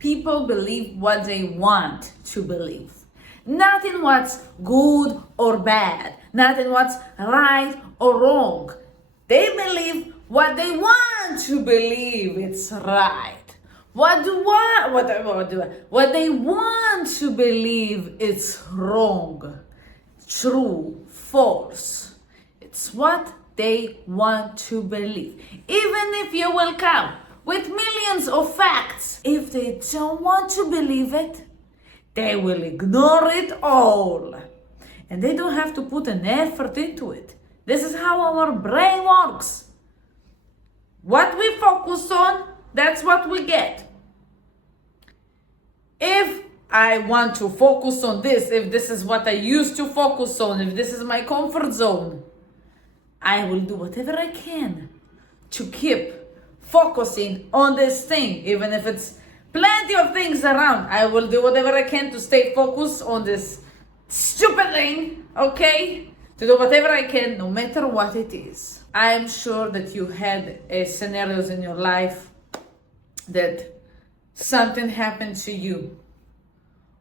People believe what they want to believe. Not in what's good or bad, not in what's right or wrong. They believe what they want to believe it's right. What they want to believe it's wrong, true, false. It's what they want to believe. Even if you will come with millions of facts, if they don't want to believe it, they will ignore it all. And they don't have to put an effort into it. This is how our brain works. What we focus on, that's what we get. If I want to focus on this, if this is what I used to focus on, if this is my comfort zone, I will do whatever I can to keep focusing on this thing, even if it's plenty of things around. I will do whatever I can to stay focused on this stupid thing, okay? To do whatever I can, no matter what it is. I am sure that you had scenarios in your life that something happened to you,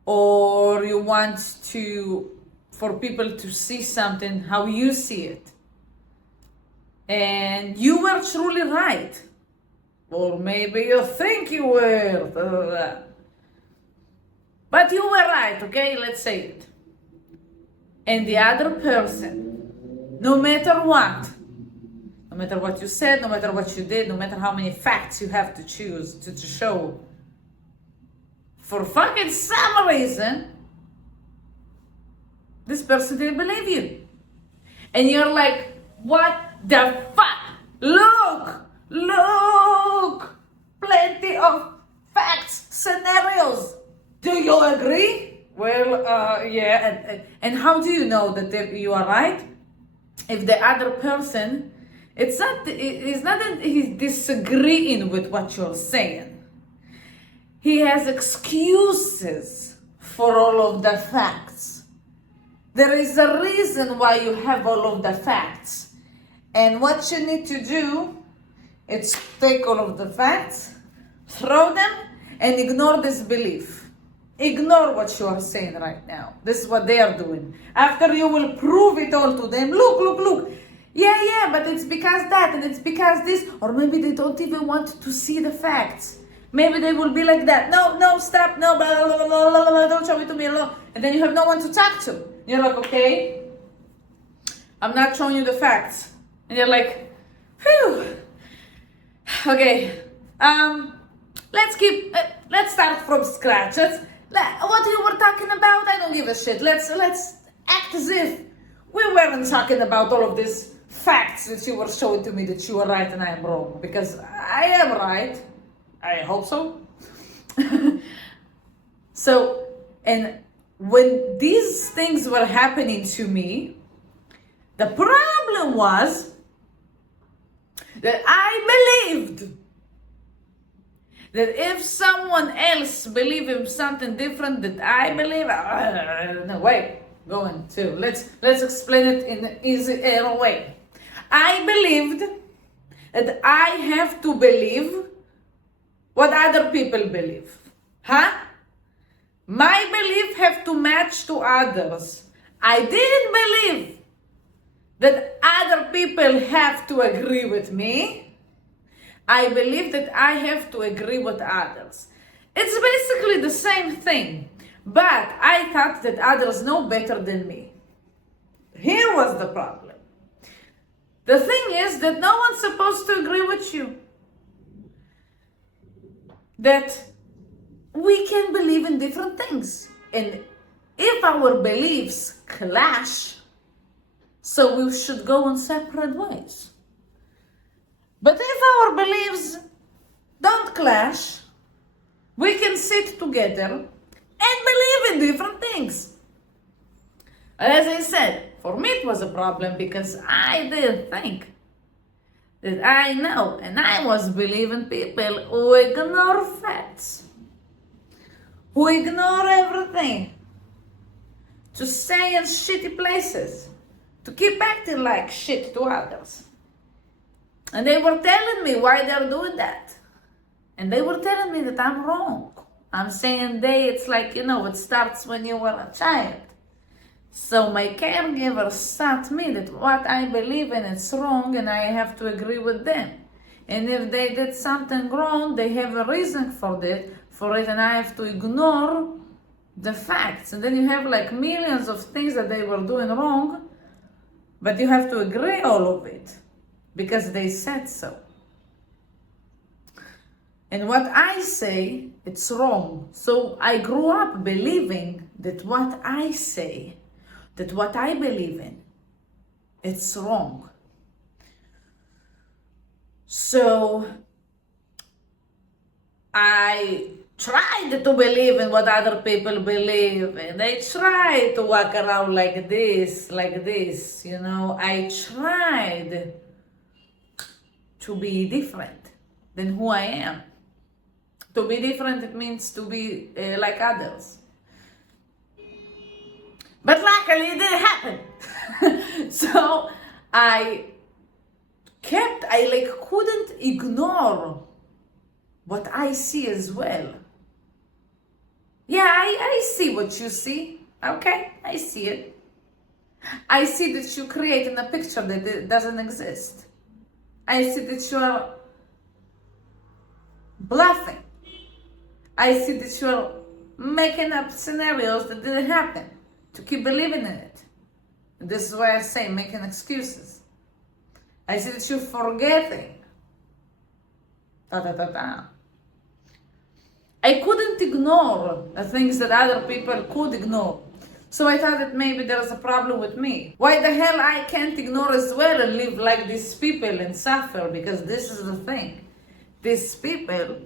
or you want for people to see something how you see it, and you were truly right, or maybe you think you were, but you were right, okay? Let's say it. And the other person, no matter what you said, no matter what you did, no matter how many facts you have to choose to show, for fucking some reason, this person didn't believe you. And you're like, what the fuck? Look, plenty of facts, scenarios. Do you agree? Well, yeah. And how do you know that you are right? If the other person, it's not that he's disagreeing with what you're saying. He has excuses for all of the facts. There is a reason why you have all of the facts. And what you need to do is take all of the facts, throw them, and ignore this belief. Ignore what you are saying right now. This is what they are doing. After you will prove it all to them, look. Yeah, but it's because that, and it's because this, or maybe they don't even want to see the facts. Maybe they will be like that. No, stop, no, blah, blah, blah, blah, blah, don't show it to me alone. And then you have no one to talk to. You're like, okay, I'm not showing you the facts. And you're like, phew. Okay, let's start from scratch. What you were talking about, I don't give a shit. Let's act as if we weren't talking about all of these facts that you were showing to me that you are right and I am wrong. Because I am right. I hope so. So, and when these things were happening to me, the problem was that I believed that if someone else believed in something different that I believe, no, wait, going to, let's explain it in an easy way. I believed that I have to believe what other people believe. My belief have to match to others. I didn't believe that other people have to agree with me. I believe that I have to agree with others. It's basically the same thing, but I thought that others know better than me. Here was the problem. The thing is that no one's supposed to agree with you. That we can believe in different things. And if our beliefs clash, so we should go in separate ways. But if our beliefs don't clash, we can sit together and believe in different things. As I said, for me it was a problem because I didn't think that I know, and I was believing people who ignore facts, who ignore everything, to stay in shitty places, to keep acting like shit to others. And they were telling me why they're doing that. And they were telling me that I'm wrong. I'm saying they, it's like, it starts when you were a child. So my caregivers taught me that what I believe in is wrong and I have to agree with them. And if they did something wrong, they have a reason for it, and I have to ignore the facts. And then you have like millions of things that they were doing wrong, but you have to agree all of it because they said so. And what I say, it's wrong. So I grew up believing that what I say, that what I believe in, it's wrong. So I tried to believe in what other people believe, and I tried to walk around like this, I tried to be different than who I am. To be different, it means to be like others. But luckily it didn't happen. So I couldn't ignore what I see as well. Yeah, I see what you see. Okay, I see it. I see that you creating a picture that doesn't exist. I see that you are bluffing. I see that you are making up scenarios that didn't happen to keep believing in it. And this is why I say making excuses. I see that you're forgetting. I couldn't ignore the things that other people could ignore. So I thought that maybe there's a problem with me. Why the hell I can't ignore as well and live like these people and suffer? Because this is the thing. These people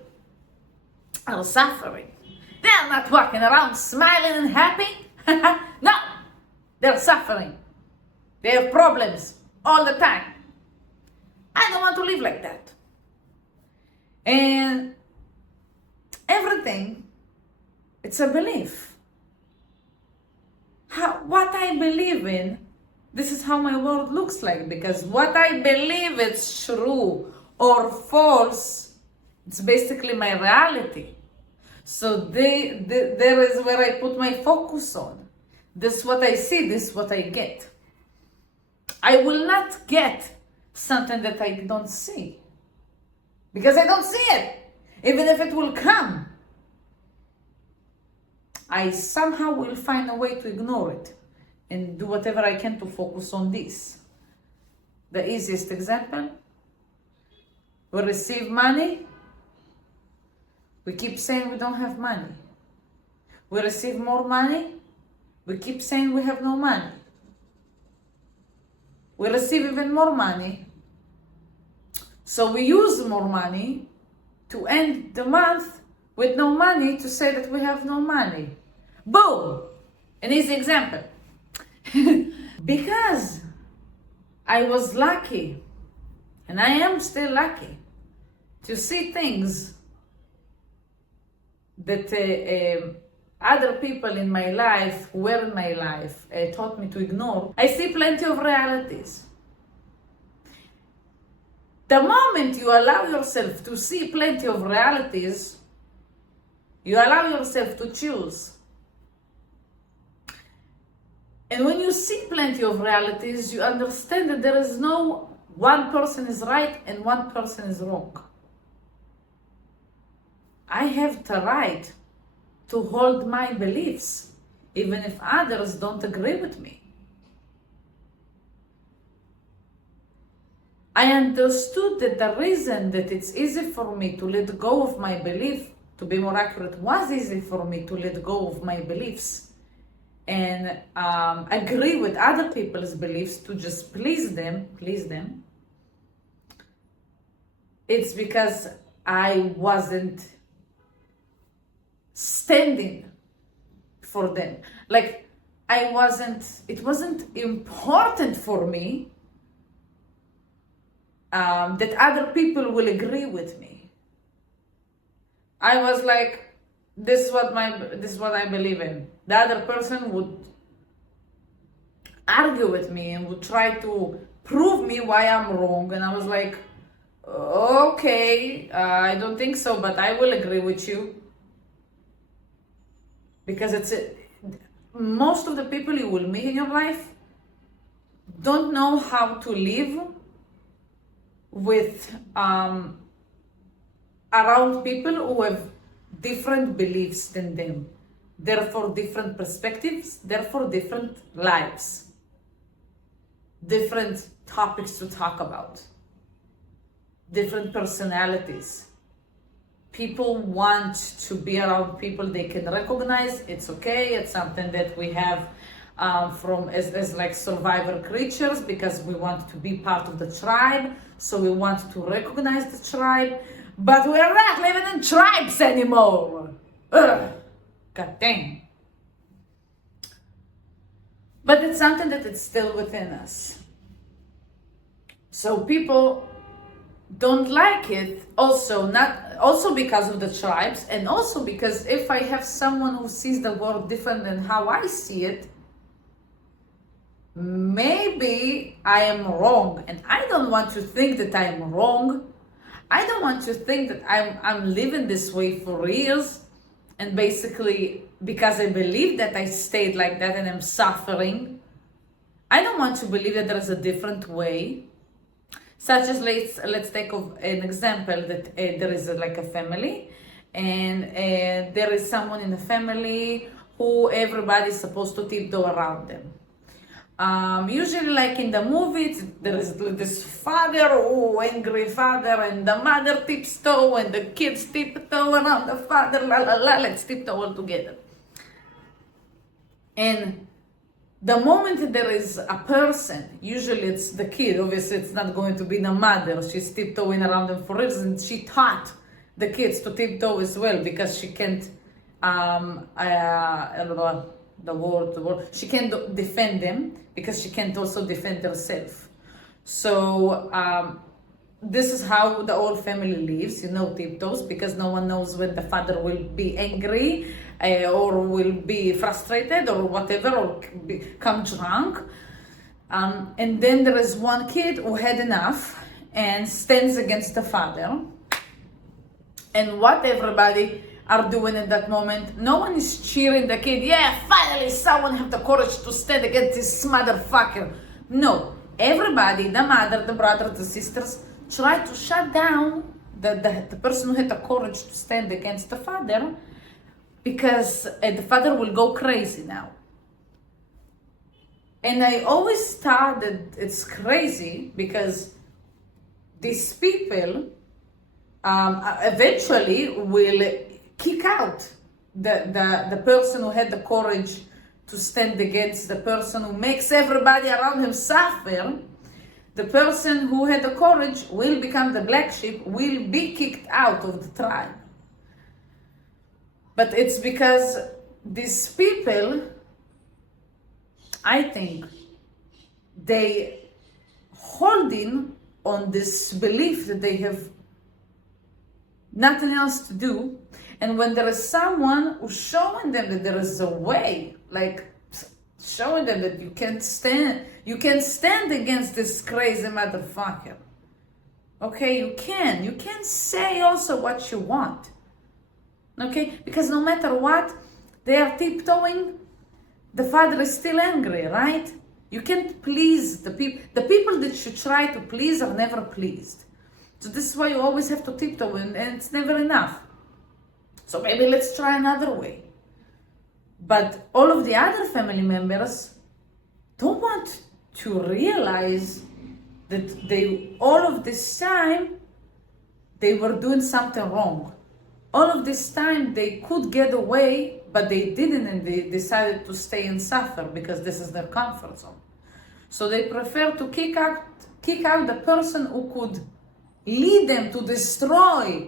are suffering. They are not walking around smiling and happy. No, they're suffering. They have problems all the time. I don't want to live like that. And everything, it's a belief. What I believe in, this is how my world looks like. Because what I believe is true or false, it's basically my reality. So there is where I put my focus on. This is what I see, this is what I get. I will not get something that I don't see. Because I don't see it. Even if it will come, I somehow will find a way to ignore it and do whatever I can to focus on this. The easiest example, we receive money, we keep saying we don't have money. We receive more money, we keep saying we have no money. We receive even more money, so we use more money to end the month with no money to say that we have no money. Boom! An easy example. Because I was lucky, and I am still lucky, to see things that other people in my life, who were in my life, taught me to ignore. I see plenty of realities. The moment you allow yourself to see plenty of realities, you allow yourself to choose. And when you see plenty of realities, you understand that there is no one person is right and one person is wrong. I have the right to hold my beliefs, even if others don't agree with me. I understood that the reason that it's easy for me to let go of my belief, to be more accurate, was easy for me to let go of my beliefs and agree with other people's beliefs to just please them. It's because I wasn't standing for them. Like, it wasn't important for me that other people will agree with me. I was like, this is what I believe in. The other person would argue with me and would try to prove me why I'm wrong. And I was like, okay, I don't think so, but I will agree with you. Because most of the people you will meet in your life don't know how to live with around people who have different beliefs than them, therefore different perspectives, therefore different lives, different topics to talk about, different personalities. People want to be around people they can recognize. It's okay. It's something that we have from as like survivor creatures, because we want to be part of the tribe. So we want to recognize the tribe, but we're not living in tribes anymore. Ugh. God dang. But it's something that it's still within us. So people don't like it also because of the tribes, and also because if I have someone who sees the world different than how I see it, maybe I am wrong, and I don't want to think that I am wrong. I don't want to think that I'm living this way for years, and basically because I believe that I stayed like that and I'm suffering. I don't want to believe that there is a different way. Such as let's take of an example that there is like a family, and there is someone in the family who everybody is supposed to tiptoe around them. Usually, like in the movies, there is this father, angry father, and the mother tiptoe, and the kids tiptoe around the father. La la la, let's tiptoe all together. And the moment there is a person, usually it's the kid, obviously it's not going to be the mother, she's tiptoeing around them for reasons. She taught the kids to tiptoe as well, because she can't, I don't know the word, she can't defend them, because she can't also defend herself. So this is how the whole family lives, tiptoes, because no one knows when the father will be angry, or will be frustrated, or whatever, or become drunk. And then there is one kid who had enough and stands against the father. And what everybody are doing at that moment, no one is cheering the kid. Yeah, finally someone have the courage to stand against this motherfucker. No, everybody, the mother, the brother, the sisters, try to shut down the person who had the courage to stand against the father, because the father will go crazy now. And I always thought that it's crazy, because these people eventually will kick out the person who had the courage to stand against the person who makes everybody around him suffer. The person who had the courage will become the black sheep, will be kicked out of the tribe. But it's because these people, I think, they holding on this belief that they have nothing else to do. And when there is someone who's showing them that there is a way, like showing them that you can stand against this crazy motherfucker. Okay, you can say also what you want. Okay, because no matter what, they are tiptoeing, the father is still angry, right? You can't please the people. The people that you try to please are never pleased. So this is why you always have to tiptoe, and it's never enough. So maybe let's try another way. But all of the other family members don't want to realize that all of this time, they were doing something wrong. All of this time they could get away, but they didn't, and they decided to stay and suffer because this is their comfort zone. So they prefer to kick out the person who could lead them to destroy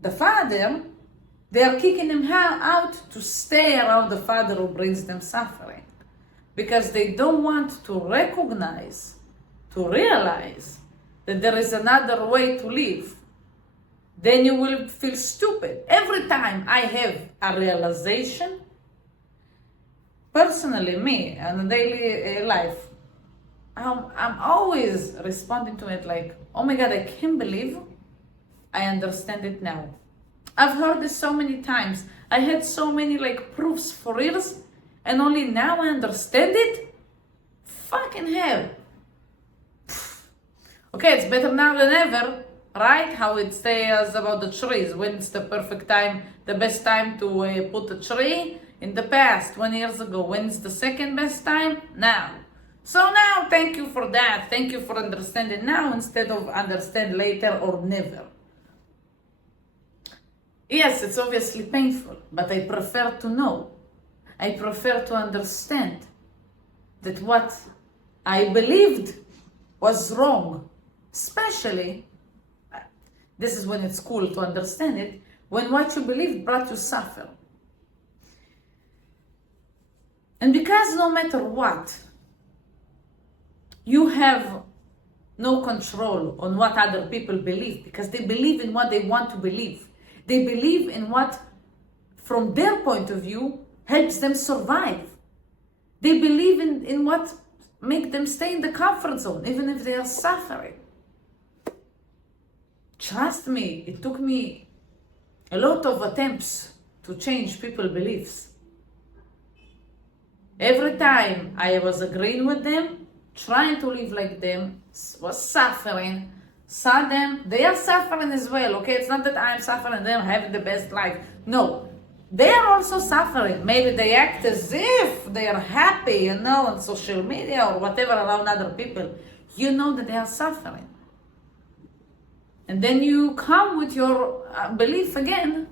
the father. They are kicking him out to stay around the father who brings them suffering, because they don't want to recognize, to realize that there is another way to live. Then you will feel stupid. Every time I have a realization, personally, me, in a daily life, I'm always responding to it like, oh my God, I can't believe I understand it now. I've heard this so many times. I had so many like proofs for years, and only now I understand it? Fucking hell. Okay, it's better now than ever, right? How it says about the trees. When's the perfect time, the best time to put a tree? In the past, 20 years ago. When's the second best time? Now. So now, thank you for that. Thank you for understanding now instead of understand later or never. Yes, it's obviously painful, but I prefer to know. I prefer to understand that what I believed was wrong. Especially, this is when it's cool to understand it, when what you believed brought you suffer. And because no matter what, you have no control on what other people believe, because they believe in what they want to believe. They believe in what, from their point of view, helps them survive. They believe in what makes them stay in the comfort zone, even if they are suffering. Trust me, it took me a lot of attempts to change people's beliefs. Every time I was agreeing with them, trying to live like them, was suffering, saw them, they are suffering as well, okay? It's not that I'm suffering, them having the best life. No, they are also suffering. Maybe they act as if they are happy, on social media or whatever around other people. You know that they are suffering. And then you come with your belief again.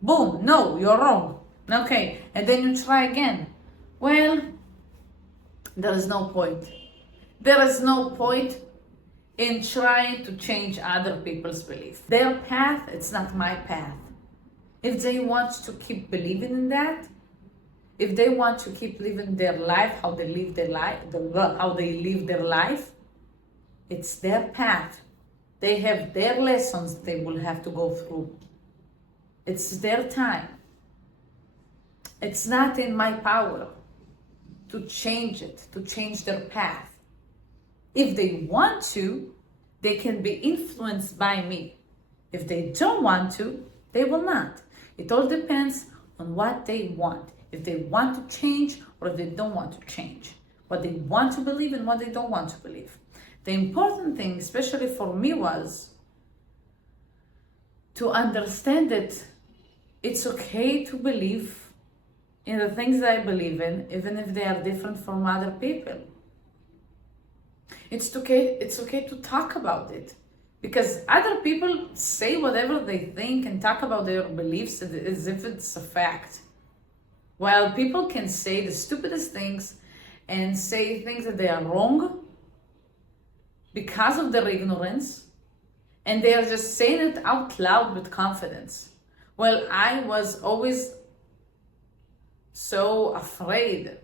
Boom, no, you're wrong. Okay, and then you try again. Well, there is no point. There is no point in trying to change other people's belief. Their path, it's not my path. If they want to keep believing in that, if they want to keep living their life, how they live their life, it's their path. They have their lessons they will have to go through. It's their time. It's not in my power to change it, to change their path. If they want to, they can be influenced by me. If they don't want to, they will not. It all depends on what they want. If they want to change or if they don't want to change. What they want to believe and what they don't want to believe. The important thing, especially for me, was to understand that it's okay to believe in the things that I believe in, even if they are different from other people. It's okay to talk about it, because other people say whatever they think and talk about their beliefs as if it's a fact. While people can say the stupidest things and say things that they are wrong because of their ignorance, and they are just saying it out loud with confidence. Well, I was always so afraid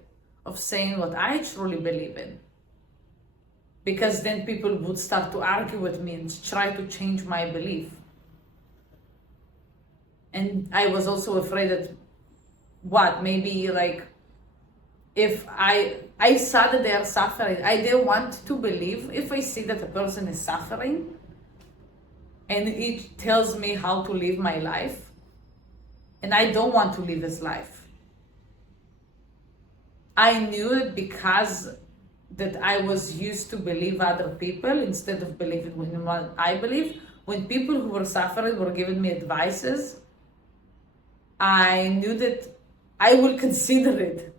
of saying what I truly believe in, because then people would start to argue with me and try to change my belief. And I was also afraid that maybe like if I saw that they are suffering, I didn't want to believe. If I see that a person is suffering and it tells me how to live my life, and I don't want to live his life, I knew that because that I was used to believe other people instead of believing in what I believe. When people who were suffering were giving me advices, I knew that I would consider it.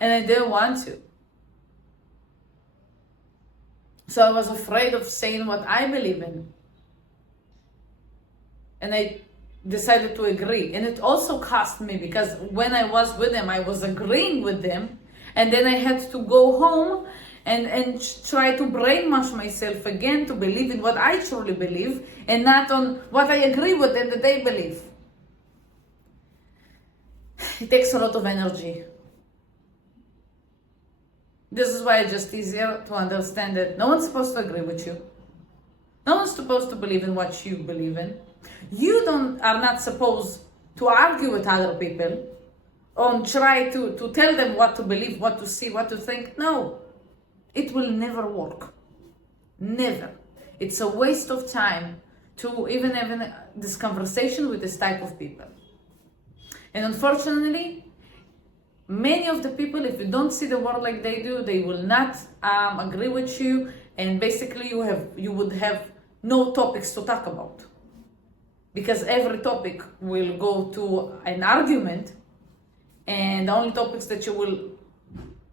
And I didn't want to. So I was afraid of saying what I believe in. And I decided to agree. And it also cost me, because when I was with them, I was agreeing with them. And then I had to go home and try to brainwash myself again to believe in what I truly believe and not on what I agree with them that they believe. It takes a lot of energy. This is why it's just easier to understand that no one's supposed to agree with you. No one's supposed to believe in what you believe in. You are not supposed to argue with other people or try to tell them what to believe, what to see, what to think. No, it will never work. Never. It's a waste of time to even have this conversation with this type of people. And unfortunately, many of the people, if you don't see the world like they do, they will not agree with you, and basically you would have no topics to talk about, because every topic will go to an argument, and the only topics that you will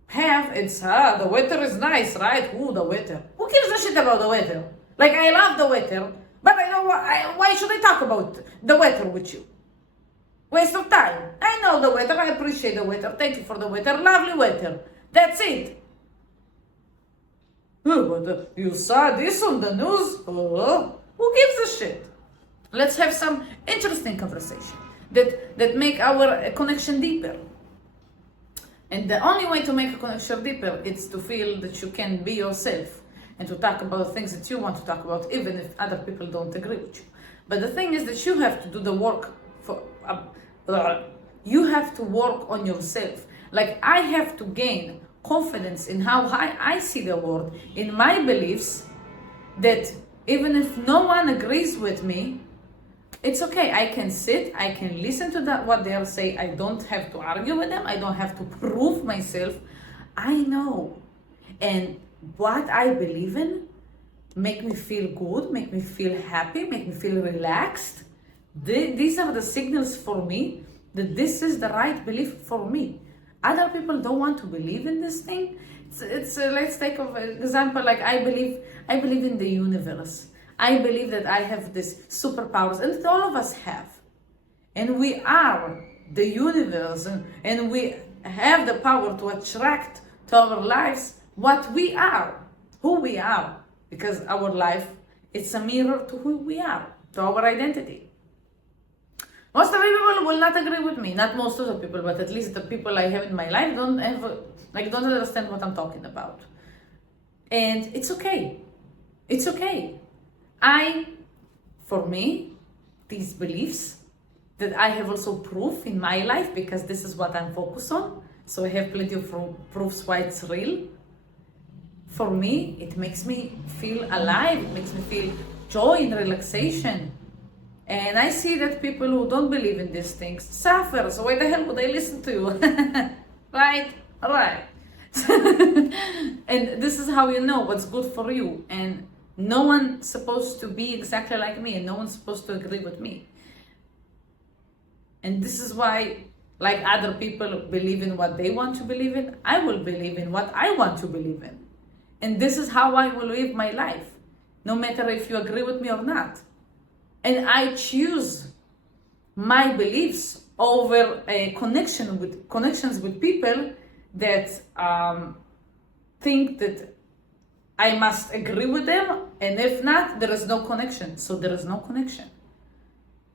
have, it's the weather is nice, right? Ooh, the weather. Who gives a shit about the weather? Like, I love the weather, but I know why should I talk about the weather with you? Waste of time. I know the weather, I appreciate the weather, thank you for the weather, lovely weather. That's it. But you saw this on the news? Who gives a shit? Let's have some interesting conversation that make our connection deeper. And the only way to make a connection deeper is to feel that you can be yourself and to talk about things that you want to talk about, even if other people don't agree with you. But the thing is that you have to do the work for. You have to work on yourself. Like, I have to gain confidence in how I see the world, in my beliefs, that even if no one agrees with me, it's okay. I can sit, I can listen to what they'll say. I don't have to argue with them. I don't have to prove myself. I know. And what I believe in make me feel good, make me feel happy, make me feel relaxed. These are the signals for me that this is the right belief for me. Other people don't want to believe in this thing. It's let's take an example. Like, I believe in the universe. I believe that I have these superpowers, and all of us have. And we are the universe, and we have the power to attract to our lives what we are, who we are, because our life is a mirror to who we are, to our identity. Most of the people will not agree with me, not most of the people, but at least the people I have in my life don't understand what I'm talking about. And it's okay. It's okay. For me, these beliefs that I have also proof in my life, because this is what I'm focused on, so I have plenty of proofs why it's real. For me, it makes me feel alive, it makes me feel joy and relaxation. And I see that people who don't believe in these things suffer, so why the hell would I listen to you? Right? Alright. And this is how you know what's good for you. And no one's supposed to be exactly like me, and no one's supposed to agree with me. And this is why, like other people believe in what they want to believe in, I will believe in what I want to believe in. And this is how I will live my life, no matter if you agree with me or not. And I choose my beliefs over a connections with people that think that I must agree with them, and if not, there is no connection. So there is no connection.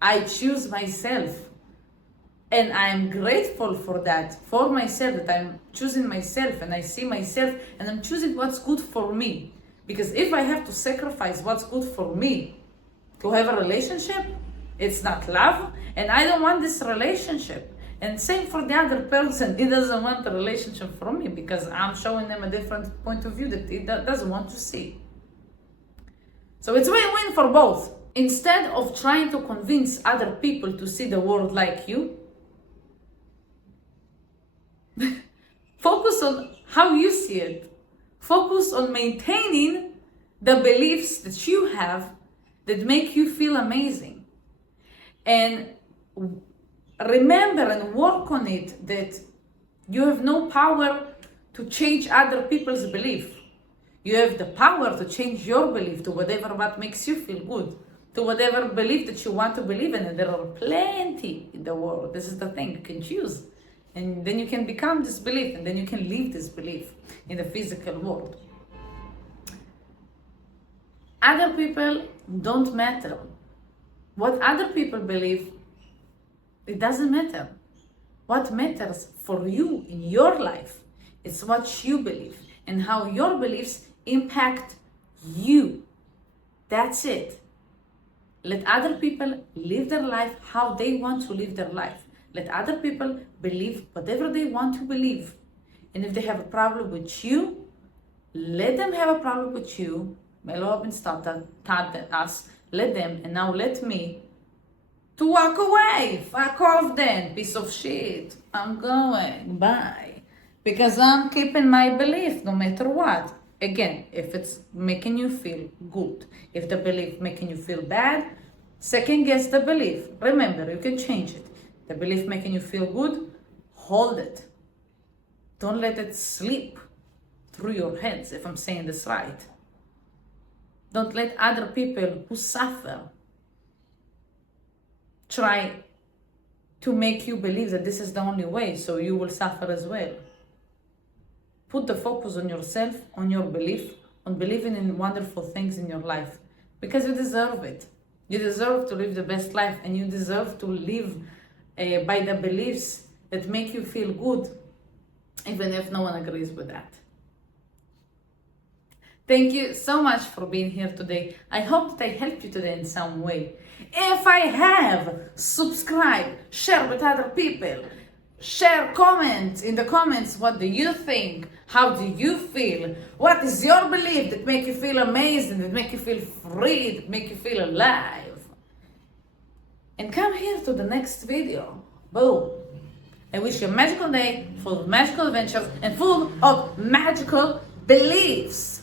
I choose myself, and I am grateful for that, for myself, that I'm choosing myself, and I see myself, and I'm choosing what's good for me. Because if I have to sacrifice what's good for me to have a relationship, it's not love, and I don't want this relationship. And same for the other person, he doesn't want a relationship from me because I'm showing them a different point of view that he doesn't want to see. So it's win-win for both. Instead of trying to convince other people to see the world like you, focus on how you see it. Focus on maintaining the beliefs that you have that make you feel amazing. And remember and work on it that you have no power to change other people's belief. You have the power to change your belief to whatever what makes you feel good, to whatever belief that you want to believe in. And there are plenty in the world. This is the thing, you can choose. And then you can become this belief, and then you can live this belief in the physical world. Other people don't matter. What other people believe, it doesn't matter. What matters for you in your life is what you believe and how your beliefs impact you. That's it. Let other people live their life how they want to live their life. Let other people believe whatever they want to believe. And if they have a problem with you, let them have a problem with you. May Lord taught us, let them, and now let me to walk away. Fuck off then, piece of shit. I'm going. Bye. Because I'm keeping my belief no matter what. Again, if it's making you feel good, if the belief making you feel bad, second guess the belief. Remember, you can change it. The belief making you feel good, hold it. Don't let it slip through your heads, if I'm saying this right. Don't let other people who suffer try to make you believe that this is the only way, so you will suffer as well. Put the focus on yourself, on your belief, on believing in wonderful things in your life, because you deserve it. You deserve to live the best life, and you deserve to live by the beliefs that make you feel good, even if no one agrees with that. Thank you so much for being here today. I hope that I helped you today in some way. If I have, subscribe, share with other people, share, comment in the comments. What do you think? How do you feel? What is your belief that make you feel amazing, that make you feel free, that make you feel alive? And come here to the next video. Boom. I wish you a magical day full of magical adventures and full of magical beliefs.